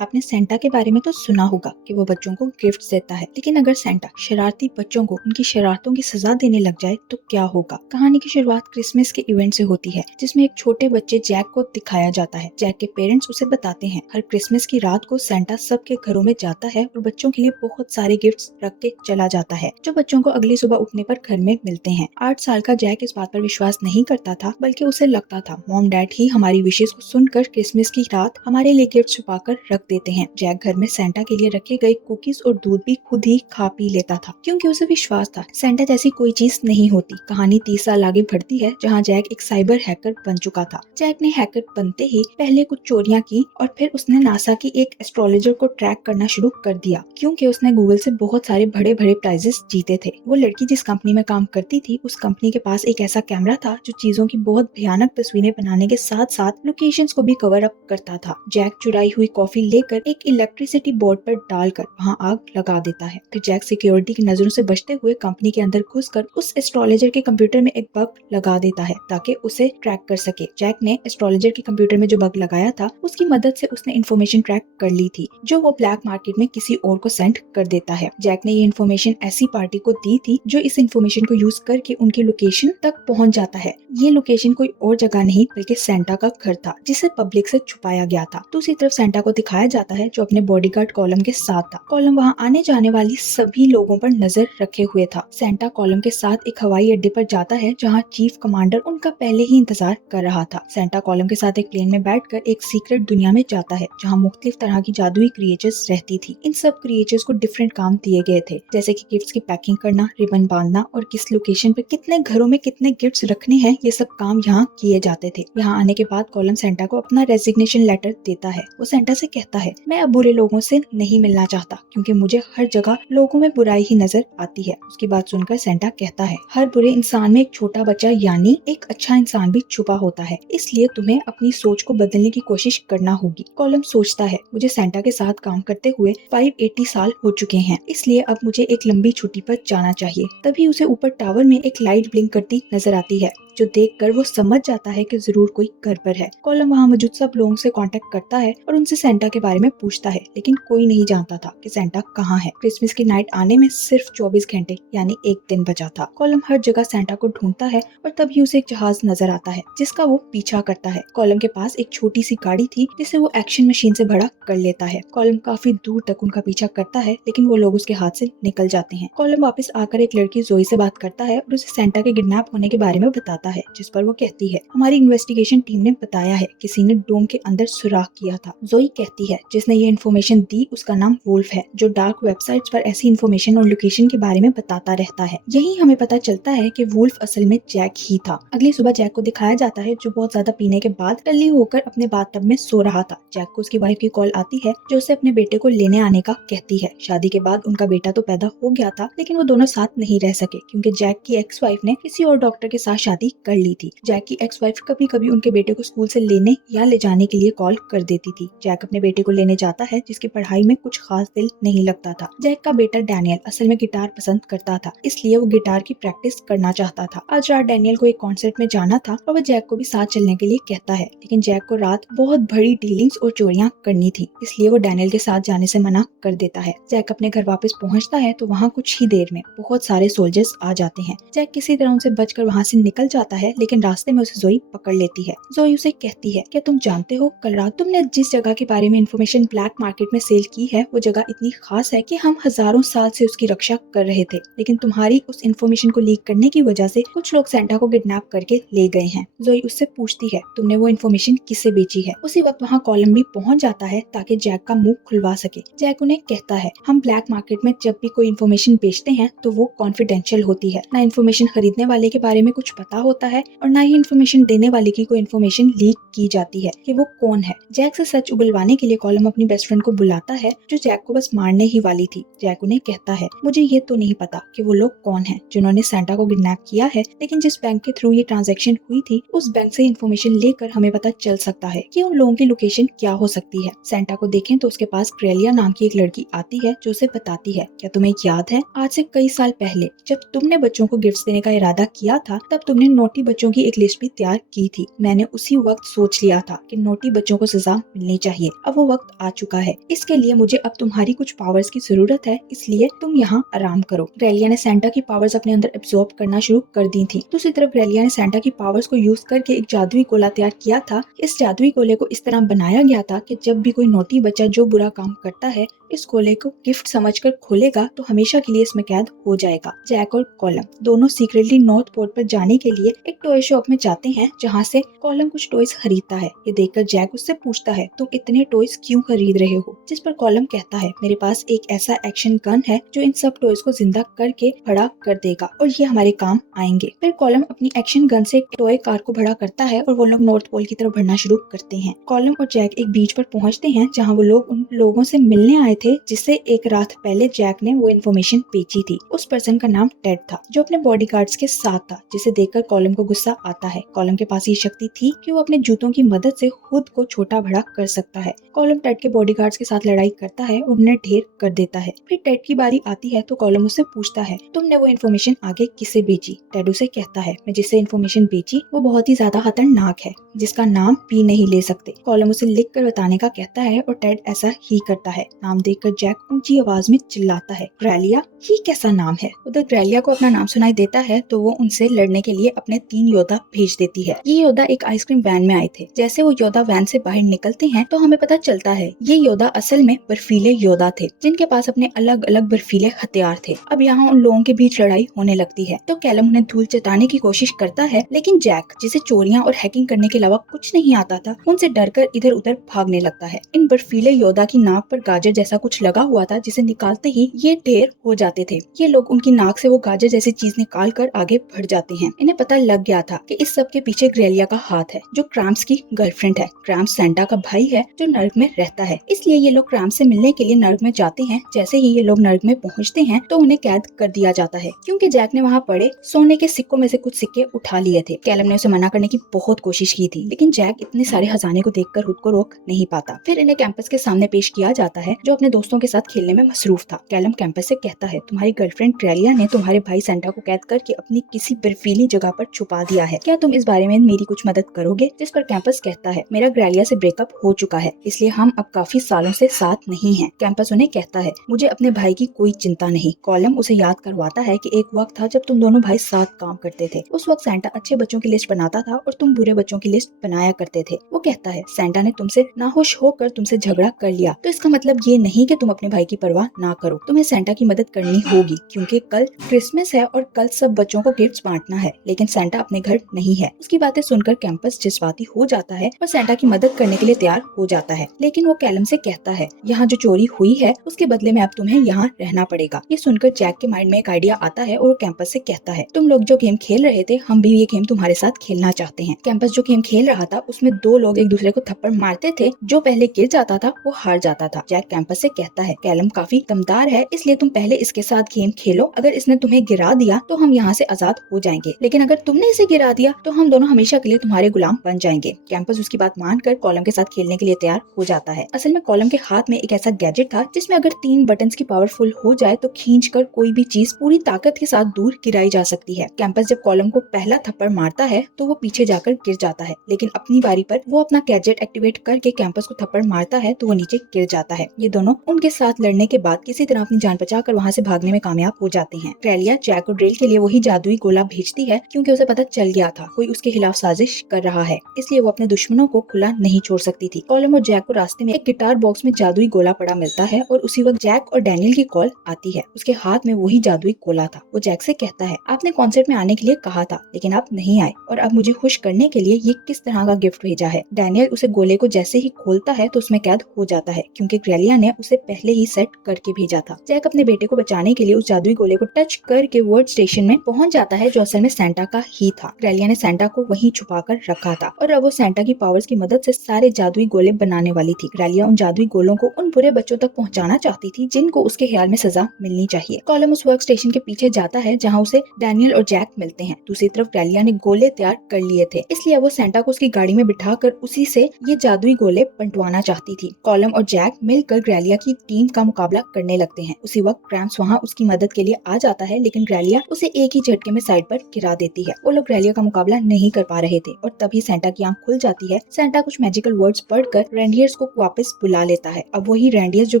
आपने सेंटा के बारे में तो सुना होगा कि वो बच्चों को गिफ्ट्स देता है, लेकिन अगर सेंटा शरारती बच्चों को उनकी शरारतों की सजा देने लग जाए तो क्या होगा। कहानी की शुरुआत क्रिसमस के इवेंट से होती है, जिसमें एक छोटे बच्चे जैक को दिखाया जाता है। जैक के पेरेंट्स उसे बताते हैं हर क्रिसमस की रात को सेंटा सबके घरों में जाता है और बच्चों के लिए बहुत सारे गिफ्ट्स रख के चला जाता है, जो बच्चों को अगली सुबह उठने पर घर में मिलते हैं। 8 साल का जैक इस बात पर विश्वास नहीं करता था, बल्कि उसे लगता था मॉम डैड ही हमारी विशेष को सुनकर क्रिसमस की रात हमारे लिए गिफ्ट छुपा कर रख देते हैं। जैक घर में सेंटा के लिए रखे गए कुकीज और दूध भी खुद ही खा पी लेता था, क्योंकि उसे विश्वास था सेंटा जैसी कोई चीज नहीं होती। कहानी 30 साल आगे बढ़ती है, जहाँ जैक एक साइबर हैकर बन चुका था। जैक ने हैकर बनते ही पहले कुछ चोरियां की और फिर उसने नासा की एक एस्ट्रोलॉजर को ट्रैक करना शुरू कर दिया, क्योंकि उसने गूगल से बहुत सारे बड़े बड़े प्राइजेस जीते थे। वो लड़की जिस कंपनी में काम करती थी, उस कंपनी के पास एक ऐसा कैमरा था जो चीजों की बहुत भयानक तस्वीरें बनाने के साथ साथ लोकेशंस को भी कवर अप करता था। जैक चुराई हुई कॉफी लेकर एक इलेक्ट्रिसिटी बोर्ड पर डालकर वहां आग लगा देता है। फिर जैक सिक्योरिटी की नजरों से बचते हुए कंपनी के अंदर घुसकर उस एस्ट्रोलॉजर के कंप्यूटर में एक बग लगा देता है ताकि उसे ट्रैक कर सके। जैक ने एस्ट्रोलॉजर के कंप्यूटर में जो बग लगाया था, उसकी मदद से उसने इन्फॉर्मेशन ट्रैक कर ली थी, जो वो ब्लैक मार्केट में किसी और को सेंड कर देता है। जैक ने ये इन्फॉर्मेशन ऐसी पार्टी को दी थी जो इस इन्फॉर्मेशन को यूज करके उनकी लोकेशन तक पहुंच जाता है। ये लोकेशन कोई और जगह नहीं बल्कि सेंटा का घर था, जिसे पब्लिक से छुपाया गया था। दूसरी तरफ सेंटा को दिखाया जाता है जो अपने बॉडीगार्ड कॉलम के साथ था। कॉलम वहां आने जाने वाली सभी लोगों पर नजर रखे हुए था। सेंटा कॉलम के साथ एक हवाई अड्डे पर जाता है, जहां चीफ कमांडर उनका पहले ही इंतजार कर रहा था। सेंटा कॉलम के साथ एक प्लेन में बैठकर एक सीक्रेट दुनिया में जाता है, जहां मुख्तलिफ तरह की जादुई क्रिएचर्स रहती थी। इन सब क्रिएचर्स को डिफरेंट काम दिए गए थे, जैसे कि गिफ्ट्स की पैकिंग करना, रिबन बांधना और किस लोकेशन पे कितने घरों में कितने गिफ्ट्स रखने हैं, ये सब काम यहाँ किए जाते थे। यहाँ आने के बाद कॉलम सेंटा को अपना रेजिग्नेशन लेटर देता है। वो सेंटा से कहता है, मैं अब बुरे लोगों से नहीं मिलना चाहता, क्योंकि मुझे हर जगह लोगों में बुराई ही नजर आती है। उसकी बात सुनकर सेंटा कहता है, हर बुरे इंसान में एक छोटा बच्चा यानी एक अच्छा इंसान भी छुपा होता है, इसलिए तुम्हें अपनी सोच को बदलने की कोशिश करना होगी। कॉलम सोचता है, मुझे सेंटा के साथ काम करते हुए 580 साल हो चुके हैं, इसलिए अब मुझे एक लंबी छुट्टी पर जाना चाहिए। तभी उसे ऊपर टावर में एक लाइट ब्लिंक करती नजर आती है, जो देखकर वो समझ जाता है कि जरूर कोई घर पर है। कॉलम वहाँ मौजूद सब लोगों से कांटेक्ट करता है और उनसे सेंटा के बारे में पूछता है, लेकिन कोई नहीं जानता था कि सेंटा कहाँ है। क्रिसमस की नाइट आने में सिर्फ 24 घंटे यानी एक दिन बचा था। कॉलम हर जगह सेंटा को ढूंढता है और तभी उसे एक जहाज नजर आता है, जिसका वो पीछा करता है। कॉलम के पास एक छोटी सी गाड़ी थी, जिसे वो एक्शन मशीन से भरा कर लेता है। कॉलम काफी दूर तक उनका पीछा करता है, लेकिन वो लोग उसके हाथ से निकल जाते हैं। कॉलम वापस आकर एक लड़की जोई से बात करता है और उसे सेंटा के किडनैप होने के बारे में बताता है, जिस पर वो कहती है, हमारी इन्वेस्टिगेशन टीम ने बताया है किसी ने डोम के अंदर सुराख किया था। जोई कहती है, जिसने ये इन्फॉर्मेशन दी उसका नाम वुल्फ है, जो डार्क वेबसाइट्स पर ऐसी इन्फॉर्मेशन और लोकेशन के बारे में बताता रहता है। यही हमें पता चलता है कि वुल्फ असल में जैक ही था। अगली सुबह जैक को दिखाया जाता है, जो बहुत ज्यादा पीने के बाद टल्ली होकर अपने बाथटब में सो रहा था। जैक को उसकी वाइफ की कॉल आती है, जो उसे अपने बेटे को लेने आने का कहती है। शादी के बाद उनका बेटा तो पैदा हो गया था, लेकिन वो दोनों साथ नहीं रह सके, क्योंकि जैक की एक्स वाइफ ने किसी और डॉक्टर के साथ शादी कर ली थी। जैक की एक्स वाइफ कभी कभी उनके बेटे को स्कूल से लेने या ले जाने के लिए कॉल कर देती थी। जैक अपने बेटे को लेने जाता है, जिसकी पढ़ाई में कुछ खास दिल नहीं लगता था। जैक का बेटा डैनियल असल में गिटार पसंद करता था, इसलिए वो गिटार की प्रैक्टिस करना चाहता था। आज रात डैनियल को एक कॉन्सर्ट में जाना था और वह जैक को भी साथ चलने के लिए कहता है, लेकिन जैक को रात बहुत बड़ी डीलिंग्स और चोरियां करनी थी, इसलिए वो डैनियल के साथ जाने से मना कर देता है। जैक अपने घर वापस पहुंचता है तो वहाँ कुछ ही देर में बहुत सारे सोल्जर्स आ जाते हैं। जैक किसी तरह उनसे बचकर वहाँ से निकल जाता है, लेकिन रास्ते में उसे जोई पकड़ लेती है। जोई उसे कहती है, क्या तुम जानते हो कल रात तुमने जिस जगह के बारे में इन्फॉर्मेशन ब्लैक मार्केट में सेल की है, वो जगह इतनी खास है कि हम हजारों साल से उसकी रक्षा कर रहे थे, लेकिन तुम्हारी उस इन्फॉर्मेशन को लीक करने की वजह से कुछ लोग सेंटा को किडनैप करके ले गए हैं। जोई उससे पूछती है, तुमने वो इन्फॉर्मेशन किससे बेची है। उसी वक्त वहाँ कॉलम भी पहुँच जाता है ताकि जैक का मुंह खुलवा सके। जैक उन्हें कहता है, हम ब्लैक मार्केट में जब भी कोई इन्फॉर्मेशन बेचते हैं तो वो कॉन्फिडेंशियल होती है, ना इन्फॉर्मेशन खरीदने वाले के बारे में कुछ पता होता है और ना ही इन्फॉर्मेशन देने वाले की कोई इन्फॉर्मेशन लीक की जाती है कि वो कौन है। जैक से सच उगलवाने के लिए कॉलम अपनी बेस्ट फ्रेंड को बुलाता है, जो जैक को बस मारने ही वाली थी। जैक उन्हें कहता है, मुझे ये तो नहीं पता कि वो लोग कौन हैं जिन्होंने सेंटा को किडनैप किया है, लेकिन जिस बैंक के थ्रू ये ट्रांजैक्शन हुई थी उस बैंक से इन्फॉर्मेशन लेकर हमें पता चल सकता है कि उन लोगों की लोकेशन क्या हो सकती है। सेंटा को देखें तो उसके पास क्रेलिया नाम की एक लड़की आती है, जो उसे बताती है, क्या तुम्हें याद है आज से कई साल पहले जब तुमने बच्चों को गिफ्ट्स देने का इरादा किया था, तब तुमने नोटी बच्चों की एक लिस्ट भी तैयार की थी। मैंने उसी वक्त सोच लिया था कि नोटी बच्चों को सजा मिलनी चाहिए। अब वो वक्त आ चुका है। इसके लिए मुझे अब तुम्हारी कुछ पावर्स की जरूरत है, इसलिए तुम यहाँ आराम करो। ग्रेलिया ने सेंटा की पावर्स अपने अंदर एब्जॉर्ब करना शुरू कर दी थी। दूसरी तरफ ग्रेलिया ने सेंटा की पावर्स को यूज करके एक जादुई गोला तैयार किया था। इस जादुई गोले को इस तरह बनाया गया था कि जब भी कोई नोटी बच्चा जो बुरा काम करता है, इस गोले को गिफ्ट समझकर खोलेगा तो हमेशा के लिए इसमें कैद हो जाएगा। जैक और कॉलम दोनों सीक्रेटली नॉर्थ पोल पर जाने के लिए एक टॉय शॉप में जाते हैं, जहाँ से कॉलम कुछ टॉयज खरीदता है। ये देखकर जैक उससे पूछता है, तुम इतने टॉयज क्यों खरीद रहे हो? जिस पर कॉलम कहता है, मेरे पास एक ऐसा एक्शन गन है जो इन सब टॉयज को जिंदा करके खड़ा कर देगा और ये हमारे काम आएंगे। फिर कॉलम अपनी एक्शन गन से एक टॉय कार को खड़ा करता है और वो लोग नॉर्थ पोल की तरफ बढ़ना शुरू करते हैं। कॉलम और जैक एक बीच पर पहुँचते हैं, जहाँ वो लोग उन लोगों से मिलने आए थे जिससे एक रात पहले जैक ने वो इन्फॉर्मेशन बेची थी। उस पर्सन का नाम टेड था, जो अपने बॉडीगार्ड्स के साथ था, जिसे देखकर कॉलम को गुस्सा आता है। कॉलम के पास ये शक्ति थी कि वो अपने जूतों की मदद से खुद को छोटा बड़ा कर सकता है। कॉलम टेड के बॉडीगार्ड्स के साथ लड़ाई करता है और उन्हें ढेर कर देता है। फिर टेड की बारी आती है तो कॉलम उससे पूछता है, तुमने वो इन्फॉर्मेशन आगे किसे बेची? टेड उसे कहता है, मैं जिससे इन्फॉर्मेशन बेची वो बहुत ही ज्यादा खतरनाक है, जिसका नाम भी नहीं ले सकते। कॉलम उसे लिख कर बताने का कहता है और टेड ऐसा ही करता है। नाम देखकर जैक ऊंची आवाज में चिल्लाता है, ग्रेलिया, ये कैसा नाम है? उधर ग्रेलिया को अपना नाम सुनाई देता है तो वो उनसे लड़ने के लिए अपने 3 योद्धा भेज देती है। ये योद्धा एक आइसक्रीम वैन में आए थे। जैसे वो योद्धा वैन से बाहर निकलते हैं तो हमें पता चलता है ये योद्धा असल में बर्फीले योद्धा थे, जिनके पास अपने अलग अलग बर्फीले हथियार थे। अब यहाँ उन लोगों के बीच लड़ाई होने लगती है तो कैलम उन्हें धूल चटाने की कोशिश करता है, लेकिन जैक, जिसे चोरियां और हैकिंग करने के अलावा कुछ नहीं आता था, उनसे डरकर इधर उधर भागने लगता है। इन बर्फीले योद्धा की नाक पर गाजर जैसा कुछ लगा हुआ था, जिसे निकालते ही ये ढेर हो जाते थे। ये लोग उनकी नाक से वो गाजर जैसी चीज निकाल कर आगे बढ़ जाते हैं। इन्हें पता लग गया था कि इस सब के पीछे ग्रेलिया का हाथ है, जो क्रैम्प्स की गर्लफ्रेंड है। क्रैम्प्स सेंटा का भाई है जो नर्क में रहता है। इसलिए ये लोग क्रैम्प्स से मिलने के लिए नर्क में जाते हैं। जैसे ही ये लोग नर्क में पहुंचते हैं तो उन्हें कैद कर दिया जाता है, क्योंकि जैक ने वहाँ पड़े सोने के सिक्कों में से कुछ सिक्के उठा लिए थे। कैलम ने उसे मना करने की बहुत कोशिश की थी, लेकिन जैक इतने सारे खजाने को देखकर खुद को रोक नहीं पाता। फिर इन्हें कैंपस के सामने पेश किया जाता है, जो अपने दोस्तों के साथ खेलने में मसरूफ था। कैलम कैंपस से कहता है, तुम्हारी गर्लफ्रेंड ग्रेलिया ने तुम्हारे भाई सेंटा को कैद करके अपनी किसी बर्फीली जगह पर छुपा दिया है। क्या तुम इस बारे में मेरी कुछ मदद करोगे? जिस पर कैंपस कहता है, मेरा ग्रेलिया से ब्रेकअप हो चुका है, इसलिए हम अब काफी सालों से साथ नहीं हैं। कैंपस उन्हें कहता है, मुझे अपने भाई की कोई चिंता नहीं। कॉलम उसे याद करवाता है कि एक वक्त था जब तुम दोनों भाई साथ काम करते थे। उस वक्त सेंटा अच्छे बच्चों की लिस्ट बनाता था और तुम बुरे बच्चों की लिस्ट बनाया करते थे। वो कहता है, सेंटा ने तुमसे नाखुश होकर तुमसे झगड़ा कर लिया, तो इसका मतलब ये नहीं कि तुम अपने भाई की परवाह ना करो। तुम्हें सेंटा की मदद करनी होगी, क्योंकि कल क्रिसमस है और कल सब बच्चों को गिफ्ट्स बांटना है, लेकिन सेंटा अपने घर नहीं है। उसकी बातें सुनकर कैंपस जज्बाती हो जाता है और सेंटा की मदद करने के लिए तैयार हो जाता है, लेकिन वो कैलम से कहता है, यहाँ जो चोरी हुई है उसके बदले में अब तुम्हें यहाँ रहना पड़ेगा। ये सुनकर जैक के माइंड में एक आइडिया आता है और वो कैंपस से कहता है, तुम लोग जो गेम खेल रहे थे, हम भी ये गेम तुम्हारे साथ खेलना चाहते हैं। कैंपस जो गेम खेल रहा था उसमें 2 लोग एक दूसरे को थप्पड़ मारते थे, जो पहले गिर जाता था वो हार जाता था। जैक कैंपस से कहता है, कैलम काफी दमदार है, इसलिए तुम पहले इसके साथ गेम खेलो। अगर इसने तुम्हें गिरा दिया तो हम यहाँ से आजाद हो जाएंगे, लेकिन अगर तुमने इसे गिरा दिया तो हम दोनों हमेशा के लिए तुम्हारे गुलाम बन जाएंगे। कैंपस उसकी बात मानकर कॉलम के साथ खेलने के लिए तैयार हो जाता है। असल में कॉलम के हाथ में एक ऐसा गैजेट था जिसमें अगर 3 बटन्स की पावरफुल हो जाए तो खींचकर कोई भी चीज पूरी ताकत के साथ दूर गिराई जा सकती है। कैंपस जब कॉलम को पहला थप्पड़ मारता है तो वो पीछे जाकर गिर जाता है, लेकिन अपनी बारी पर वो अपना गैजेट एक्टिवेट करके कैंपस को थप्पड़ मारता है तो वो नीचे गिर जाता है। ये दोनों उनके साथ लड़ने के बाद किसी तरह अपनी जान बचाकर वहाँ से भागने में कामयाब हो जाते हैं। ग्रेलिया जैक और ड्रेल के लिए वही जादुई गोला भेजती है, क्योंकि उसे पता चल गया था कोई उसके खिलाफ साजिश कर रहा है, इसलिए वो अपने दुश्मनों को खुला नहीं छोड़ सकती थी। कॉलम और जैक को रास्ते में एक गिटार बॉक्स में जादुई गोला पड़ा मिलता है और उसी वक्त जैक और डैनियल की कॉल आती है। उसके हाथ में वही जादुई गोला था। वो जैक से कहता है, आपने कॉन्सर्ट में आने के लिए कहा था, लेकिन आप नहीं आए और अब मुझे खुश करने के लिए ये किस तरह का गिफ्ट भेजा है। डैनियल उसे गोले को जैसे ही खोलता है तो उसमें कैद हो जाता है, क्योंकि ग्रेलिया ने उसे पहले ही सेट करके भेजा था। जैक अपने बेटे को बचाने के लिए उस जादुई गोले को टच करके वर्ल्ड स्टेशन में पहुंच जाता है, जो असल में सेंटा का ही था। ग्रेलिया ने सेंटा को वहीं छुपा कर रखा था और अब वो सेंटा की पावर्स की मदद से सारे जादुई गोले बनाने वाली थी। ग्रेलिया उन जादुई गोलों को उन बुरे बच्चों तक पहुंचाना चाहती थी जिनको उसके ख्याल में सजा मिलनी चाहिए। कॉलम उस वर्क स्टेशन के पीछे जाता है जहाँ उसे डैनियल और जैक मिलते हैं। दूसरी तरफ ग्रेलिया ने गोले तैयार कर लिए थे, इसलिए वो सेंटा को उसकी गाड़ी में बिठाकर उसी से ये जादुई गोले बंटवाना चाहती थी। कॉलम और जैक मिलकर ग्रेलिया ग्रेलिया की टीम का मुकाबला करने लगते हैं। उसी वक्त क्रैम्स वहाँ उसकी मदद के लिए आ जाता है, लेकिन ग्रेलिया उसे एक ही झटके में साइड पर गिरा देती है। वो लोग ग्रेलिया का मुकाबला नहीं कर पा रहे थे और तभी सेंटा की आंख खुल जाती है। सेंटा कुछ मैजिकल वर्ड्स पढ़कर रेंडियर्स को वापस बुला लेता है। अब वही रेंडियर्स जो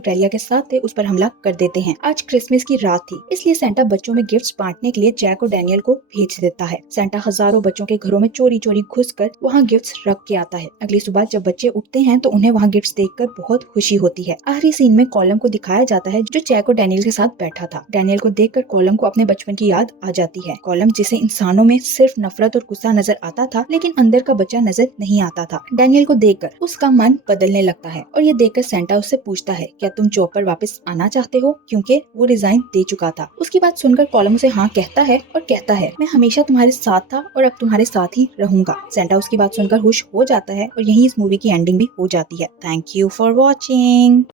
ग्रेलिया के साथ थे उस पर हमला कर देते हैं। आज क्रिसमस की रात थी, इसलिए सेंटा बच्चों में गिफ्ट्स बांटने के लिए जैक और डैनियल को भेज देता है। सेंटा हजारों बच्चों के घरों में चोरी चोरी घुसकर वहाँ गिफ्ट्स रख के आता है। अगली सुबह जब बच्चे उठते हैं तो उन्हें वहाँ गिफ्ट्स देखकर बहुत खुशी होती है। आखिरी सीन में कॉलम को दिखाया जाता है जो जैक और डैनियल के साथ बैठा था। डैनियल को देखकर कॉलम को अपने बचपन की याद आ जाती है। कॉलम जिसे इंसानों में सिर्फ नफरत और गुस्सा नजर आता था, लेकिन अंदर का बच्चा नजर नहीं आता था। डैनियल को देखकर उसका मन बदलने लगता है और ये देखकर सेंटा उससे पूछता है, क्या तुम जॉब पर वापस आना चाहते हो, क्योंकि वो रिजाइन दे चुका था। उसकी बात सुनकर कॉलम उसे हाँ कहता है और कहता है, मैं हमेशा तुम्हारे साथ था और अब तुम्हारे साथ ही रहूंगा। सेंटा उसकी बात सुनकर खुश हो जाता है और यही इस मूवी की एंडिंग भी हो जाती है। Thank you for watching.